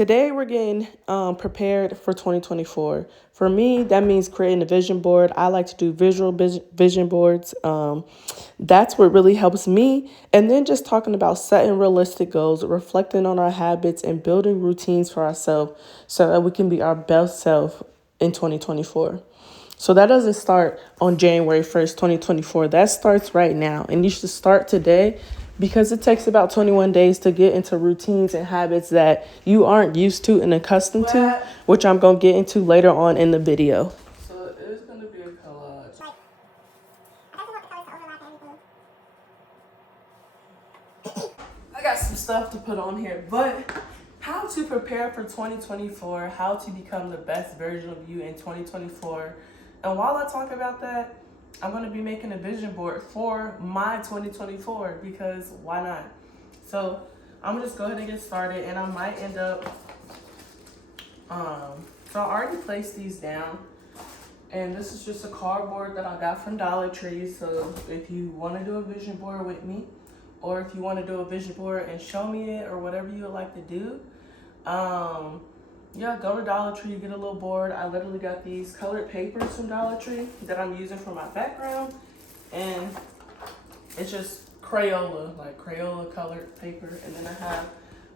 Today we're getting prepared for 2024. For me, that means creating a vision board. I like to do visual vision boards. That's what really helps me. And then just talking about setting realistic goals, reflecting on our habits, and building routines for ourselves so that we can be our best self in 2024. So that doesn't start on January 1st, 2024. That starts right now. And you should start today because it takes about 21 days to get into routines and habits that you aren't used to and accustomed to, which I'm going to get into later on in the video. So it's going to be a collage. I got some stuff to put on here, but how to prepare for 2024, how to become the best version of you in 2024. And while I talk about that, I'm going to be making a vision board for my 2024 because why not? So I'm going to just go ahead and get started, and I might end up, so I already placed these down, and this is just a cardboard that I got from Dollar Tree. So if you want to do a vision board with me, or if you want to do a vision board and show me it or whatever you would like to do, yeah, go to Dollar Tree, get a little board. I literally got these colored papers from Dollar Tree that I'm using for my background, and it's just Crayola, like Crayola colored paper, and then I have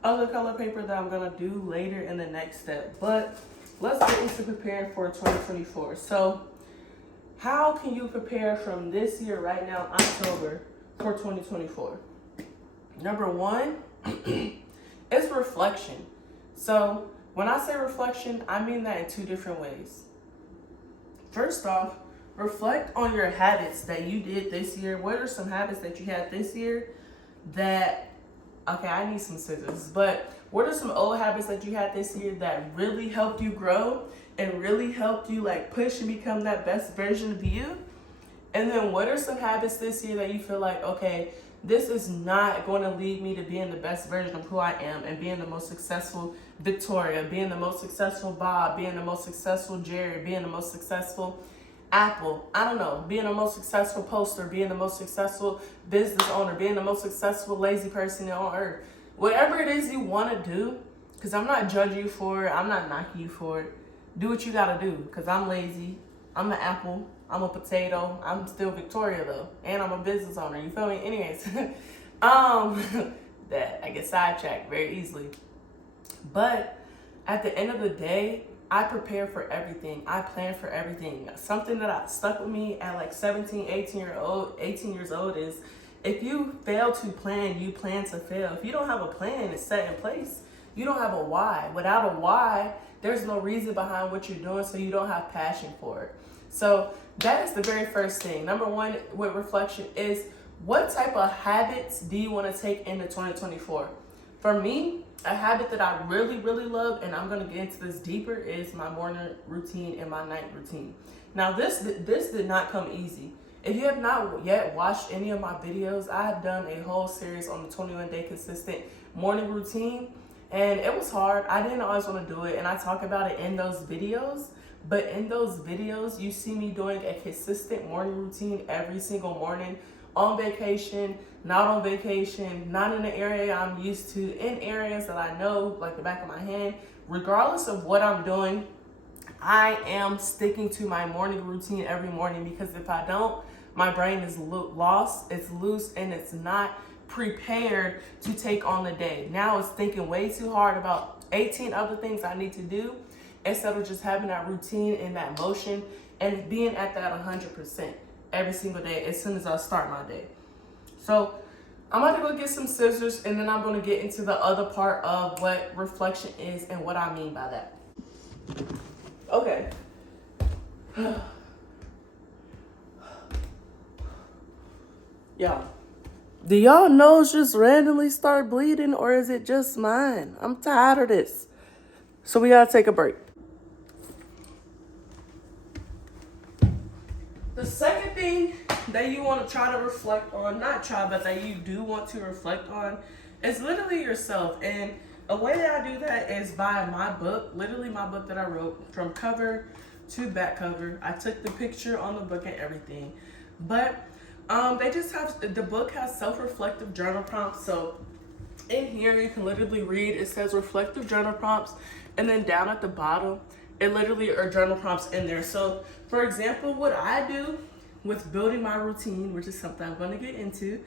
other color paper that I'm gonna do later in the next step. But let's get into preparing for 2024. So how can you prepare from this year right now, October, for 2024? Number one is reflection. So when I say reflection, I mean that in two different ways. First off, reflect on your habits that you did this year. What are some habits that you had this year that, okay, I need some scissors, but what are some old habits that you had this year that really helped you grow and really helped you like push and become that best version of you? And then what are some habits this year that you feel like, okay, this is not going to lead me to being the best version of who I am and being the most successful Victoria, being the most successful Bob, being the most successful Jerry, being the most successful Apple, I don't know, being the most successful poster, being the most successful business owner, being the most successful lazy person on earth. Whatever it is you want to do, because I'm not judging you for it, I'm not knocking you for it. Do what you got to do, because I'm lazy, I'm an apple, I'm a potato. I'm still Victoria though, and I'm a business owner. You feel me? Anyways, that I get sidetracked very easily. But at the end of the day, I prepare for everything. I plan for everything. Something that I stuck with me at like 17, 18 years old is if you fail to plan, you plan to fail. If you don't have a plan it's set in place, you don't have a why. Without a why, there's no reason behind what you're doing, so you don't have passion for it. So that is the very first thing. Number one with reflection is what type of habits do you want to take into 2024? For me, a habit that I really, really love, and I'm going to get into this deeper, is my morning routine and my night routine. Now, this did not come easy. If you have not yet watched any of my videos, I have done a whole series on the 21-day consistent morning routine, and it was hard. I didn't always want to do it, and I talk about it in those videos. But in those videos, you see me doing a consistent morning routine every single morning, on vacation, not on vacation, not in the area I'm used to, in areas that I know like the back of my hand. Regardless of what I'm doing, I am sticking to my morning routine every morning, because if I don't, my brain is lost, it's loose, and it's not prepared to take on the day. Now it's thinking way too hard about 18 other things I need to do, instead of just having that routine and that motion and being at that 100% every single day as soon as I start my day. So I'm going to go get some scissors, and then I'm going to get into the other part of what reflection is and what I mean by that. Okay. Y'all, do y'all nose just randomly start bleeding, or is it just mine? I'm tired of this. So we got to take a break. The second thing that you want to try to reflect on, not try, but that you do want to reflect on, is literally yourself. And a way that I do that is by my book, literally my book that I wrote from cover to back cover. I took the picture on the book and everything. But they just have, the book has self-reflective journal prompts. So in here you can literally read, it says reflective journal prompts, and then down at the bottom it literally are journal prompts in there. So for example, what I do with building my routine, which is something I'm going to get into,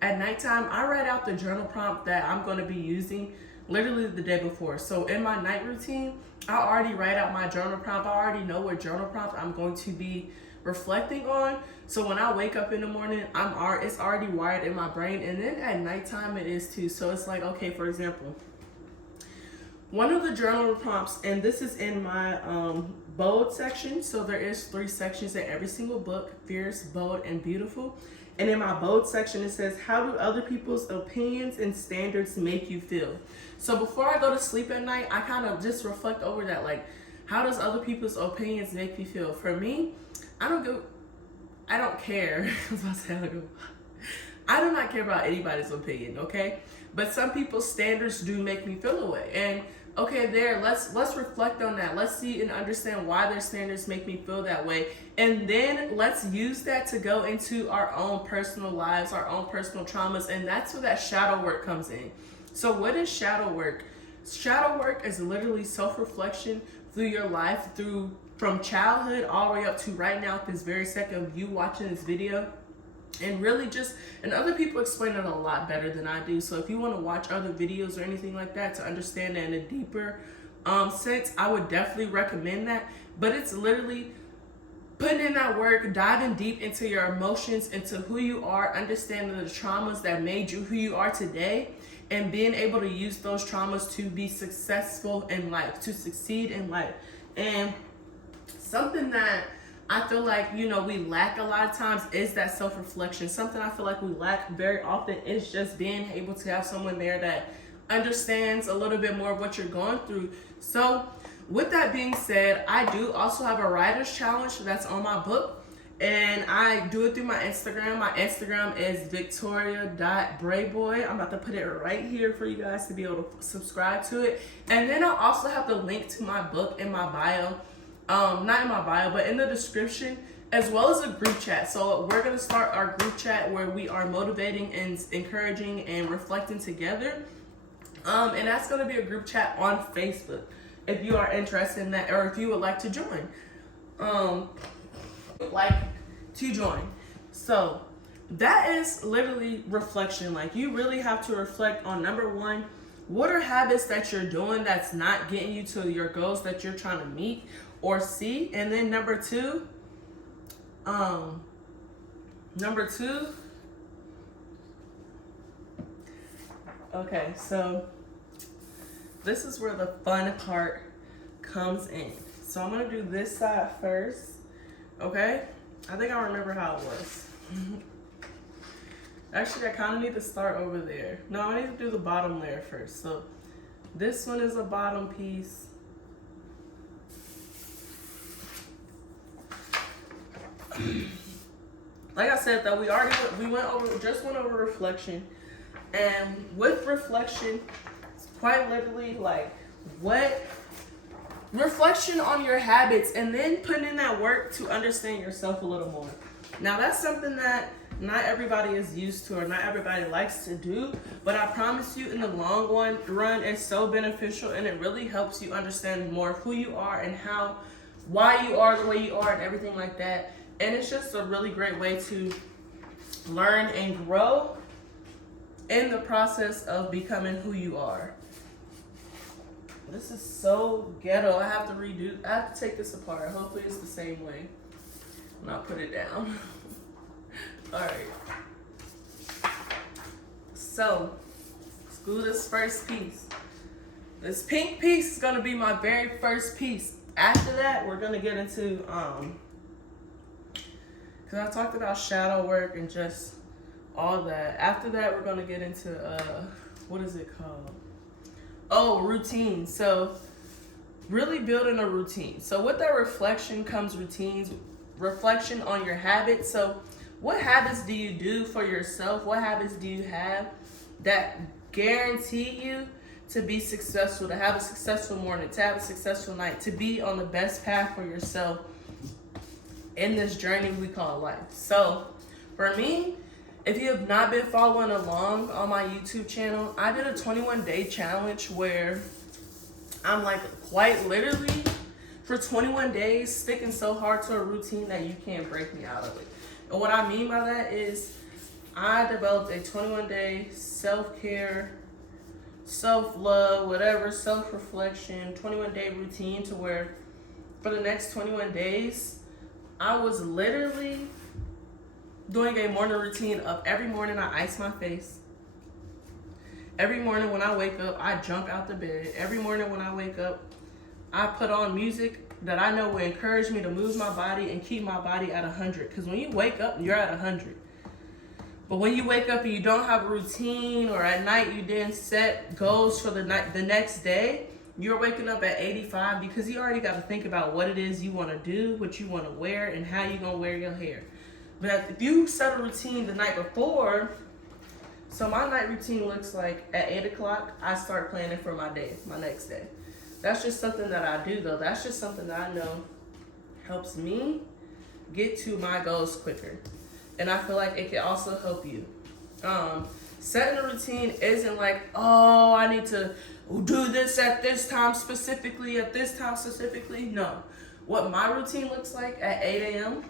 at nighttime I write out the journal prompt that I'm going to be using literally the day before. So in my night routine, I already write out my journal prompt. I already know what journal prompt I'm going to be reflecting on. So when I wake up in the morning, it's already wired in my brain, and then at nighttime it is too. So it's like, okay, for example, one of the journal prompts, and this is in my bold section. So there is 3 sections in every single book: fierce, bold, and beautiful. And in my bold section, it says, how do other people's opinions and standards make you feel? So before I go to sleep at night, I kind of just reflect over that. Like, how does other people's opinions make me feel? For me, I don't care. I was about to say, I do not care about anybody's opinion, okay? But some people's standards do make me feel away. And okay, let's reflect on that. Let's see and understand why their standards make me feel that way. And then let's use that to go into our own personal lives, our own personal traumas. And that's where that shadow work comes in. So what is shadow work? Shadow work is literally self-reflection through your life, from childhood all the way up to right now, this very second of you watching this video. And really and other people explain it a lot better than I do. So if you want to watch other videos or anything like that to understand it in a deeper sense, I would definitely recommend that. But it's literally putting in that work, diving deep into your emotions, into who you are, understanding the traumas that made you who you are today, and being able to use those traumas to be successful in life, to succeed in life. And something that I feel like, we lack a lot of times is that self-reflection. Something I feel like we lack very often is just being able to have someone there that understands a little bit more of what you're going through. So with that being said, I do also have a writer's challenge that's on my book, and I do it through my Instagram. My Instagram is victoria.brayboy. I'm about to put it right here for you guys to be able to subscribe to it. And then I'll also have the link to my book in my bio. Not in my bio, but in the description, as well as a group chat. So we're going to start our group chat where we are motivating and encouraging and reflecting together. And that's going to be a group chat on Facebook if you are interested in that, or if you would like to join. So that is literally reflection. Like, you really have to reflect on, number one, what are habits that you're doing that's not getting you to your goals that you're trying to meet or see. And then number two, okay, so this is where the fun part comes in. So I'm gonna do this side first, okay? I think I remember how it was. Actually, I kind of need to start over there. No, I need to do the bottom layer first. So this one is a bottom piece. Like I said, though, we went over reflection. And with reflection, it's quite literally like reflection on your habits, and then putting in that work to understand yourself a little more. Now, that's something that not everybody is used to, or not everybody likes to do, but I promise you, in the long run, it's so beneficial, and it really helps you understand more of who you are and why you are the way you are and everything like that. And it's just a really great way to learn and grow in the process of becoming who you are. This is so ghetto. I have to take this apart. Hopefully it's the same way. And I'll put it down. All right. So, let's do this first piece. This pink piece is going to be my very first piece. After that, we're going to get into, because I talked about shadow work and just all that. After that, we're going to get into, what is it called? Oh, routine. So really building a routine. So with that reflection comes routines, reflection on your habits. So what habits do you do for yourself? What habits do you have that guarantee you to be successful, to have a successful morning, to have a successful night, to be on the best path for yourself in this journey we call life? So for me, If you have not been following along on my YouTube channel, I did a 21-day challenge where I'm like quite literally for 21 days sticking so hard to a routine that you can't break me out of it. And what I mean by that is I developed a 21-day self-care, self-love, whatever, self-reflection, 21-day routine to where for the next 21 days, I was literally doing a morning routine of every morning I ice my face. Every morning when I wake up, I jump out the bed. Every morning when I wake up, I put on music that I know will encourage me to move my body and keep my body at 100. Because when you wake up, you're at 100. But when you wake up and you don't have a routine, or at night you didn't set goals for the next day, you're waking up at 85 because you already got to think about what it is you want to do, what you want to wear, and how you're going to wear your hair. But if you set a routine the night before, so my night routine looks like at 8 o'clock, I start planning for my day, my next day. That's just something that I do though. That's just something that I know helps me get to my goals quicker. And I feel like it can also help you. Setting a routine isn't like, oh, I need to do this at this time specifically, No. What my routine looks like at 8 a.m.,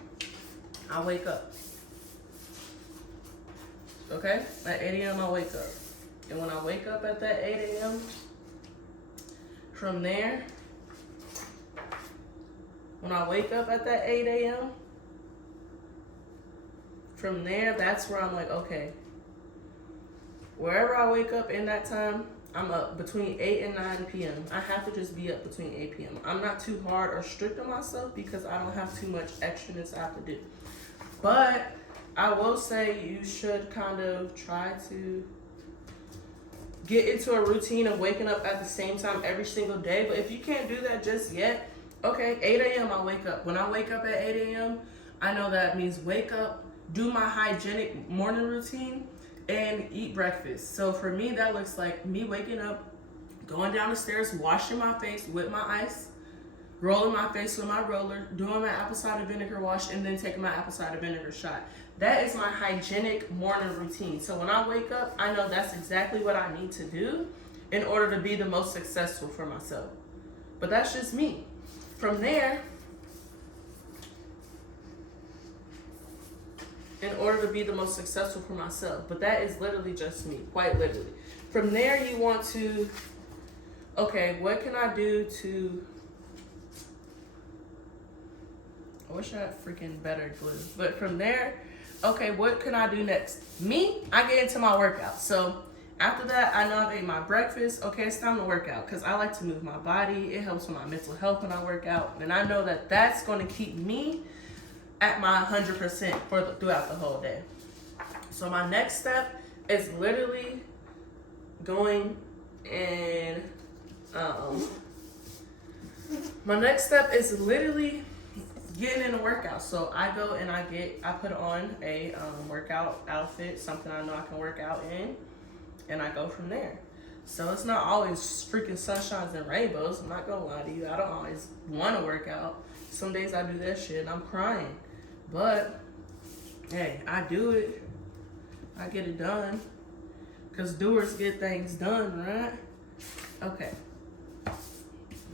I wake up. Okay? At 8 a.m. I wake up. And when I wake up at that 8 a.m., from there, when I wake up at that 8 a.m., from there, that's where I'm like, okay, wherever I wake up in that time, I'm up between 8 and 9 p.m. I have to just be up between 8 p.m. I'm not too hard or strict on myself because I don't have too much extraness I have to do. But I will say you should kind of try to get into a routine of waking up at the same time every single day. But if you can't do that just yet, okay, 8 a.m. I wake up. When I wake up at 8 a.m., I know that means wake up, do my hygienic morning routine, and eat breakfast. So for me, that looks like me waking up, going down the stairs, washing my face with my ice, rolling my face with my roller, doing my apple cider vinegar wash, and then taking my apple cider vinegar shot. That is my hygienic morning routine. So when I wake up, I know that's exactly what I need to do in order to be the most successful for myself. But that's just me. From there, in order to be the most successful for myself. But that is literally just me, quite literally. From there, you want to, okay, what can I do to, I wish I had freaking better glue. But from there, okay, what can I do next? Me, I get into my workout. So after that, I know I've ate my breakfast. Okay, it's time to work out because I like to move my body. It helps with my mental health when I work out. And I know that that's going to keep me at my 100% throughout the whole day. So my next step is literally going and my next step is literally getting in a workout. So I go and I put on a workout outfit, something I know I can work out in, and I go from there. So it's not always freaking sunshines and rainbows. I'm not gonna lie to you. I don't always want to work out. Some days I do that shit and I'm crying. But, hey, I do it. I get it done. Because doers get things done, right? Okay.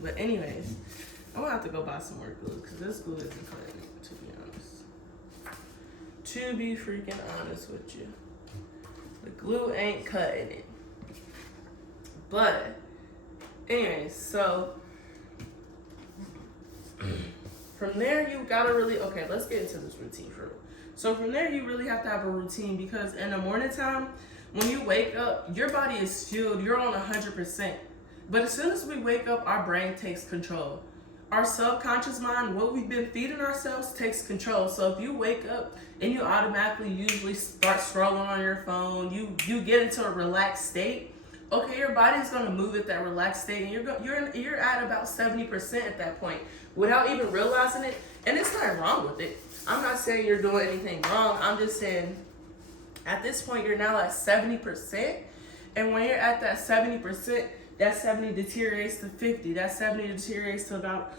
But anyways, I'm going to have to go buy some more glue. Because this glue isn't cutting it, to be honest. To be freaking honest with you. The glue ain't cutting it. But, anyways, so from there, you gotta really, okay, let's get into this routine for real. So from there, you really have to have a routine because in the morning time, when you wake up, your body is fueled, you're on 100%. But as soon as we wake up, our brain takes control. Our subconscious mind, what we've been feeding ourselves, takes control. So if you wake up and you automatically usually start scrolling on your phone, you get into a relaxed state, okay, your body's gonna move at that relaxed state, and you're at about 70% at that point without even realizing it. And there's nothing wrong with it. I'm not saying you're doing anything wrong. I'm just saying at this point you're now at 70%, and when you're at that 70%, that 70 deteriorates to 50. That 70 deteriorates to about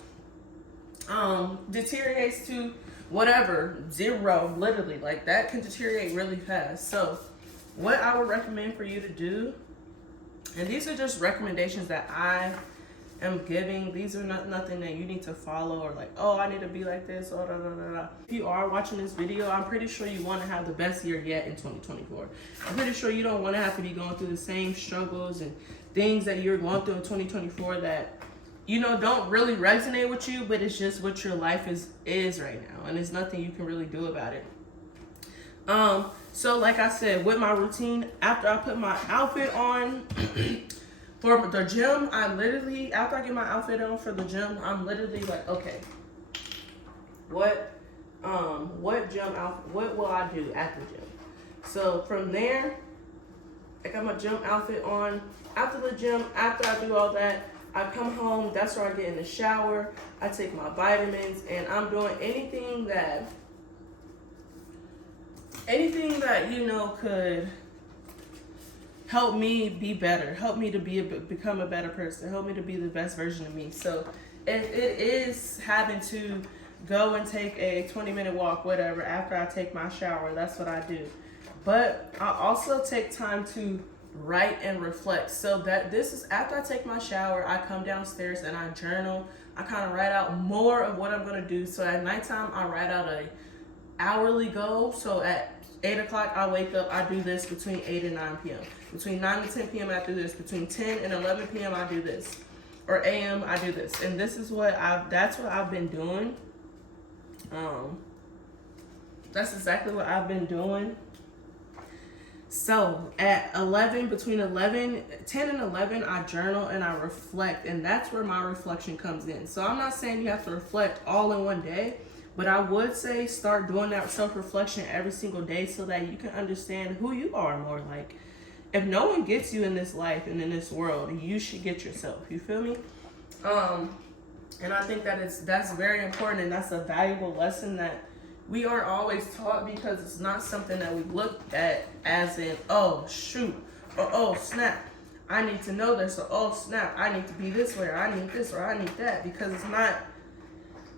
deteriorates to whatever, 0, literally. Like, that can deteriorate really fast. So what I would recommend for you to do, and these are just recommendations that I am giving. These are not nothing that you need to follow or like, oh, I need to be like this, or da, da, da, da. If you are watching this video, I'm pretty sure you want to have the best year yet in 2024. I'm pretty sure you don't want to have to be going through the same struggles and things that you're going through in 2024 that, you know, don't really resonate with you, but it's just what your life is right now, and there's nothing you can really do about it. So like I said, with my routine, after I put my outfit on for the gym, I literally, after I get my outfit on for the gym, I'm literally like, okay, what gym outfit, what will I do at the gym? So from there, I got my gym outfit on. After the gym, after I do all that, I come home, that's where I get in the shower, I take my vitamins, and I'm doing anything that, you know, could help me be better, help me to become a better person, help me to be the best version of me. So if it is having to go and take a 20-minute walk, whatever, after I take my shower, that's what I do. But I also take time to write and reflect. So that this is after I take my shower, I come downstairs and I journal. I kind of write out more of what I'm going to do. So at nighttime, I write out a hourly goal. So at 8 o'clock, I wake up, I do this between 8 and 9 p.m. Between 9 and 10 p.m., I do this. Between 10 and 11 p.m., I do this. Or a.m., I do this. And this is that's what I've been doing. That's exactly what I've been doing. So at 10 and 11, I journal and I reflect, and that's where my reflection comes in. So I'm not saying you have to reflect all in one day, but I would say start doing that self-reflection every single day so that you can understand who you are more. Like, if no one gets you in this life and in this world, you should get yourself. You feel me? And I think that's very important, and that's a valuable lesson that we aren't always taught, because it's not something that we look at as in, oh, shoot, or oh, snap, I need to know this, or oh, snap, I need to be this way, or I need this, or I need that, because it's not,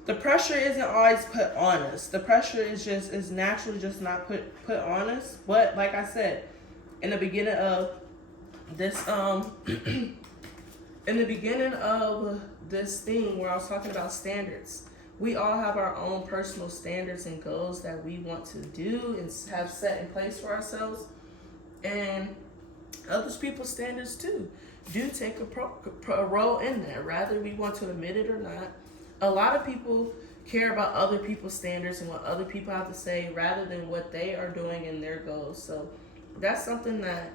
the pressure isn't always put on us. The pressure is naturally just not put on us. But like I said, in the beginning of this, thing where I was talking about standards, we all have our own personal standards and goals that we want to do and have set in place for ourselves. And other people's standards too do take a role in that, whether we want to admit it or not. A lot of people care about other people's standards and what other people have to say rather than what they are doing in their goals. So that's something that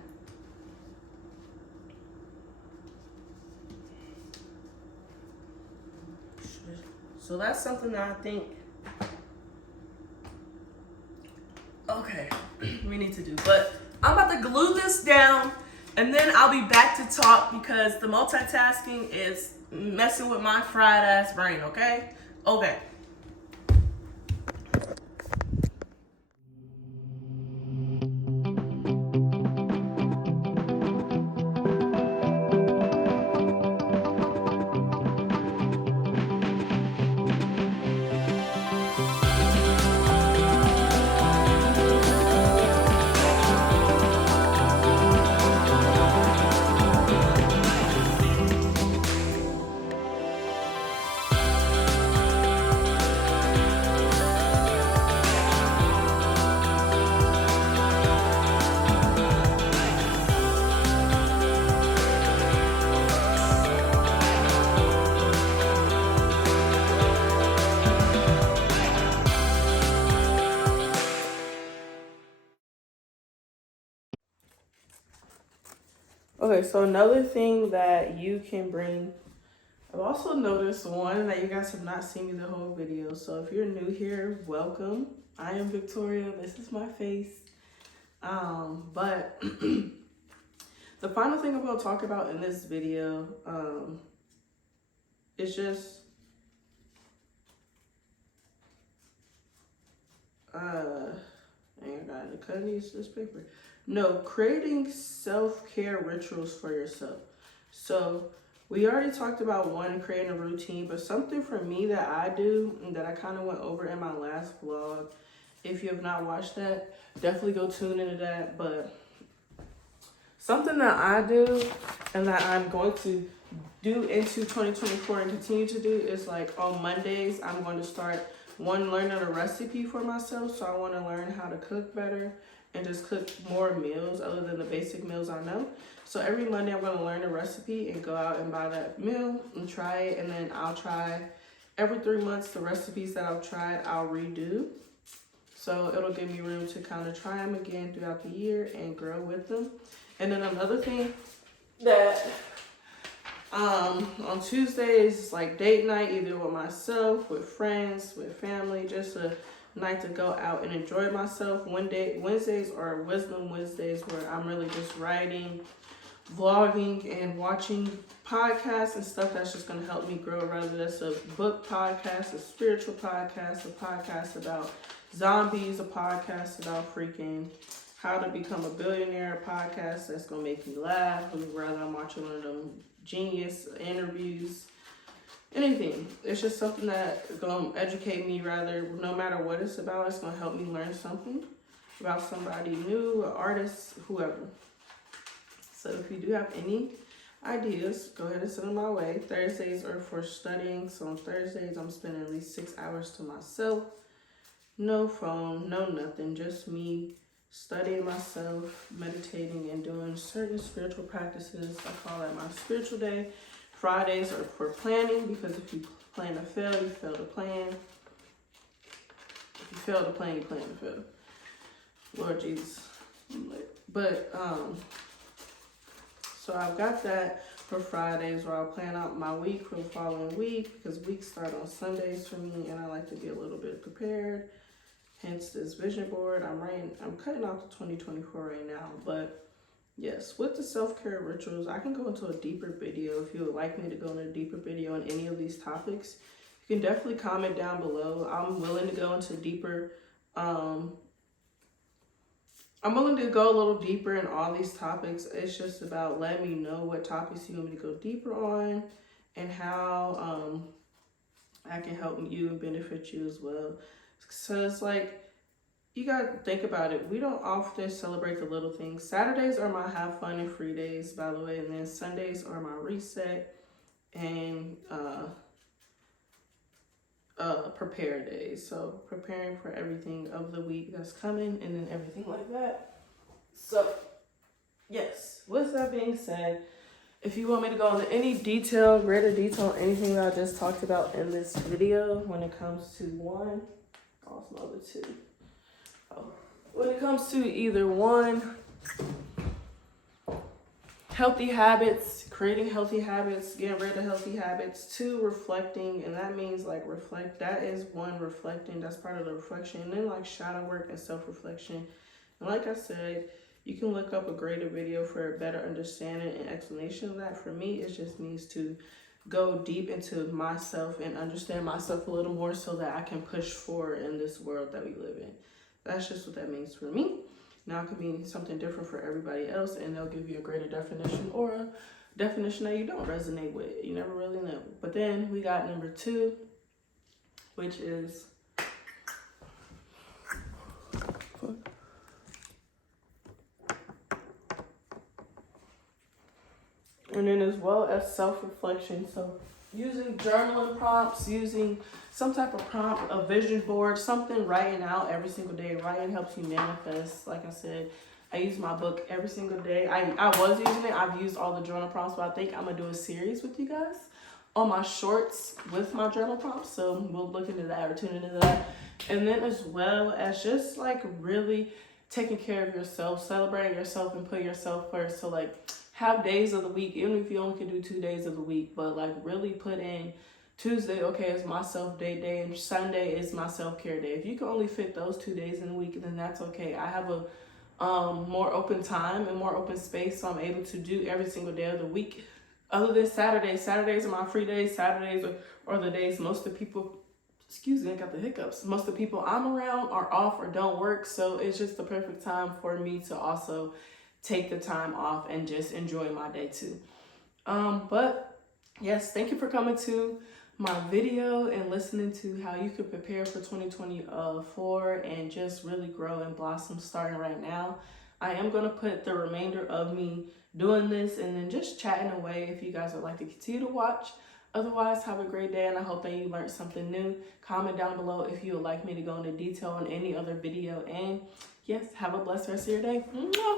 I think, okay, we need to do. But I'm about to glue this down, and then I'll be back to talk, because the multitasking is messing with my fried ass brain, okay? Okay. Okay, so another thing that you can bring, I've also noticed one that you guys have not seen me the whole video. So if you're new here, welcome. I am Victoria. This is my face. But the final thing I'm going to talk about in this video is just I gotta cut this paper. No, creating self-care rituals for yourself. So We already talked about one, creating a routine, but something for me that I do and that I kind of went over in my last vlog. If you have not watched that, definitely go tune into that. But something that I do and that I'm going to do into 2024 and continue to do is like on Mondays, I'm going to start learning a recipe for myself. So I want to learn how to cook better and just cook more meals other than the basic meals I know. So every Monday I'm going to learn a recipe and go out and buy that meal and try it. And then I'll try every 3 months the recipes that I've tried, I'll redo. So it'll give me room to kind of try them again throughout the year and grow with them. And then another thing that on Tuesdays, like date night, either with myself, with friends, with family, just a night to go out and enjoy myself. Wednesdays are Wisdom Wednesdays, where I'm really just writing, vlogging, and watching podcasts and stuff that's just going to help me grow, whether that's a book podcast, a spiritual podcast, a podcast about zombies, a podcast about freaking how to become a billionaire, a podcast that's going to make me laugh, rather I'm watching one of them genius interviews, anything. It's just something that's going to educate me, rather, no matter what it's about, it's going to help me learn something about somebody new, an artist, whoever. So if you do have any ideas, go ahead and send them my way. Thursdays are for studying. So on Thursdays, I'm spending at least 6 hours to myself. No phone, no nothing, just me studying myself, meditating, and doing certain spiritual practices. I call that my spiritual day. Fridays are for planning, because if you plan to fail, you fail to plan. If you fail to plan, you plan to fail. Lord Jesus. But, so I've got that for Fridays, where I'll plan out my week for the following week, because weeks start on Sundays for me, and I like to be a little bit prepared. Hence this vision board. I'm cutting off the 2024 right now, but yes, with the self-care rituals, I can go into a deeper video. If you would like me to go into a deeper video on any of these topics, you can definitely comment down below. I'm willing to go into deeper, I'm willing to go a little deeper in all these topics. It's just about letting me know what topics you want me to go deeper on and how I can help you and benefit you as well. So it's like, you gotta think about it. We don't often celebrate the little things. Saturdays are my have fun and free days, by the way, and then Sundays are my reset and prepare days. So preparing for everything of the week that's coming and then everything like that. So yes, with that being said, if you want me to go into any detail, greater detail, anything that I just talked about in this video, when it comes to one, also the two. When it comes to either one, healthy habits, creating healthy habits, getting rid of healthy habits. Two, reflecting, and that means like reflect. That is one, reflecting. That's part of the reflection. And then like shadow work and self-reflection. And like I said, you can look up a greater video for a better understanding and explanation of that. For me, it just means to go deep into myself and understand myself a little more so that I can push forward in this world that we live in. That's just what that means for me. Now it could mean something different for everybody else, and they'll give you a greater definition or a definition that you don't resonate with. You never really know. But then we got number two, which is and then as well as self-reflection. So using journaling prompts, using some type of prompt, a vision board, something, writing out every single day. Writing helps you manifest. Like I said, I use my book every single day. I was using it. I've used all the journal prompts, but I think I'm going to do a series with you guys on my shorts with my journal prompts. So we'll look into that or tune into that. And then as well as just like really taking care of yourself, celebrating yourself and putting yourself first. So like, have days of the week, even if you only can do 2 days of the week, but like really put in Tuesday, okay, is my self-date day, and Sunday is my self-care day. If you can only fit those 2 days in the week, then that's okay. I have a more open time and more open space, so I'm able to do every single day of the week. Other than Saturdays. Saturdays are my free days. Saturdays are the days most of the people, excuse me, I got the hiccups. Most of the people I'm around are off or don't work, so it's just the perfect time for me to also take the time off and just enjoy my day too. But yes, thank you for coming to my video and listening to how you could prepare for 2024 and just really grow and blossom starting right now. I am going to put the remainder of me doing this and then just chatting away if you guys would like to continue to watch. Otherwise, have a great day, and I hope that you learned something new. Comment down below if you would like me to go into detail on any other video. And yes, have a blessed rest of your day. Mwah!